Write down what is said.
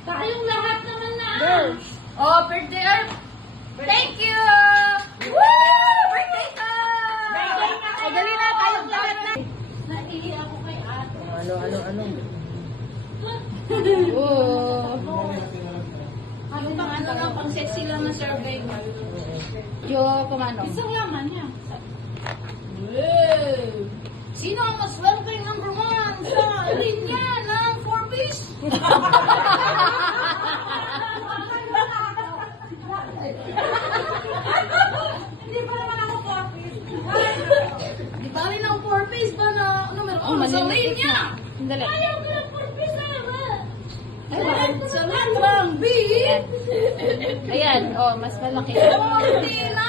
Tayong lahat naman na. Oh, birthday. Thank you! Woo! Birthday ko! Ay, dali na, tayong lahat na. Naiiyak ako kay ate. Ano? Ano bang ano lang, pang sexy lang na survey. Yo, kumano? Isang laman niya. Wow! Sino ang maswerte number 1 sa linya ng 4-piece? Hindi pa naman ako 4-piece. Di ba rin ang 4-piece ba na numero 1 sa linya? Dali. Ayaw ko ng 4-piece na naman. Ayan. Sa latrang B. Ayan, oh, mas malaki. Oh, hindi na.